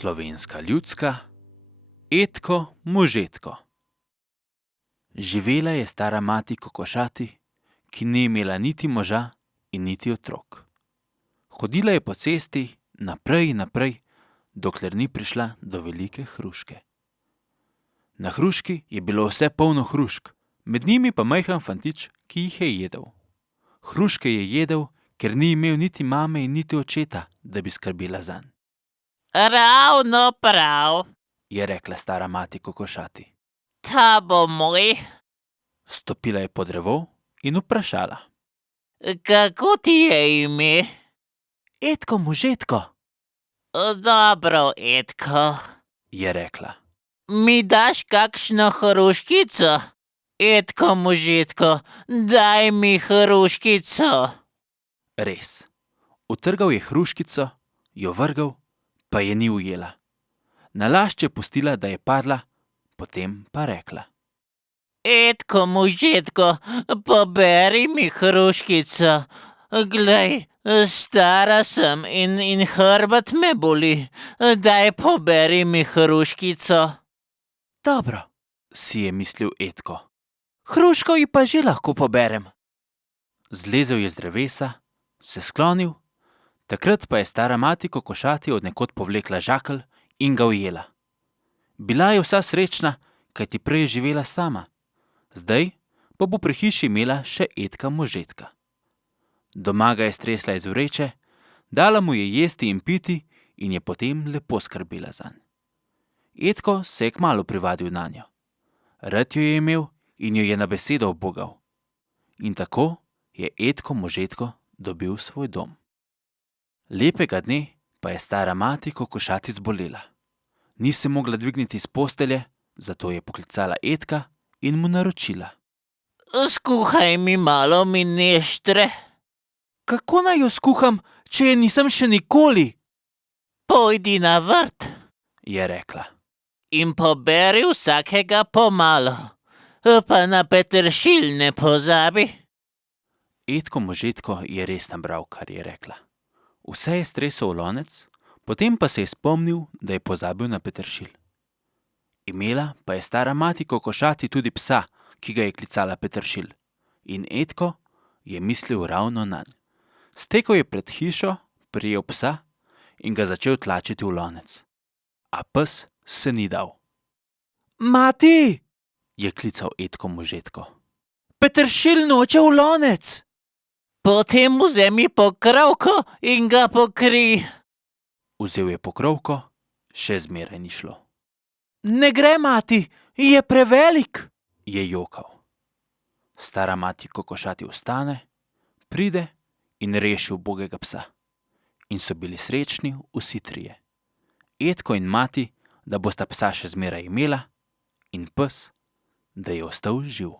Slovenska ljudska, Etko Možetko. Živela je stara mati kokošati, ki ni imela niti moža in niti otrok. Hodila je po cesti naprej in naprej, dokler ni prišla do velike hruške. Na hruški je bilo vse polno hrušk, med njimi pa majhen fantič, ki jih je jedel. Hruške je jedel, ker ni imel niti mame in niti očeta, da bi skrbela zanj. Ravno prav, Je rekla stara mati kokošati. ta bo moj. Stopila je pod drevo in vprašala. Kako ti je ime? Etko Možetko, Dobro, Etko. je rekla. Mi daš kakšno hruškico? Etko Možetko, daj mi hruškico. Res. Utrgal je hruškico, jo vrgel, pa je ni ujela. Nalašč je pustila, da je padla, potem pa rekla. Etko Možetko, poberi mi hruškico. Glej, stara sem in hrbet me boli. Daj poberi mi hruškico. Dobro, si je mislil Etko. Hruško ji pa že lahko poberem. Zlezel je z drevesa, se sklonil, takrat pa je stara mati kokošati od nekod povlekla žakelj in ga ujela. Bila je vsa srečna, kajti prej je živela sama. Zdaj pa bo pri hiši imela še Etka Možetka. Doma ga je stresla iz vreče, dala mu je jesti in piti in je potem lepo skrbela zanj. Etko se je kmalu privadil nanjo. Rad jo je imel in jo je na besedo ubogal. In tako je Etko Možetko dobil svoj dom. Lepega dne pa je stara mati kokošati zbolela. Ni se mogla dvigniti iz postelje, zato je poklicala Etka in mu naročila. Skuhaj mi malo mineštre. Kako naj jo skuham, če je nisem še nikoli? Pojdi na vrt Je rekla. in poberi vsakega po malo. Pa na peteršilj ne pozabi. Etko Možetko je res nabral, kar je rekla. Vse je stresel v lonec, potem pa se je spomnil, da je pozabil na peteršilj. Imela pa je stara mati kokošati tudi psa, ki ga je klicala Peteršilj. In Etko je mislil ravno nanj. Stekel je pred hišo, prijel psa in ga začel tlačiti v lonec. A pes se ni dal. Mati, je klical Etko Možetko. Peteršilj noče v lonec. Potem vzemi pokrovko in ga pokrij. Vzel je pokrovko, še zmeraj ni šlo. Ne gre, mati, je prevelik, je jokal. Stara mati kokošati vstane, pride in reši ubogega psa. In so bili srečni vsi trije. Etko in mati, da bosta psa še zmeraj imela, in pes, da je ostal živ.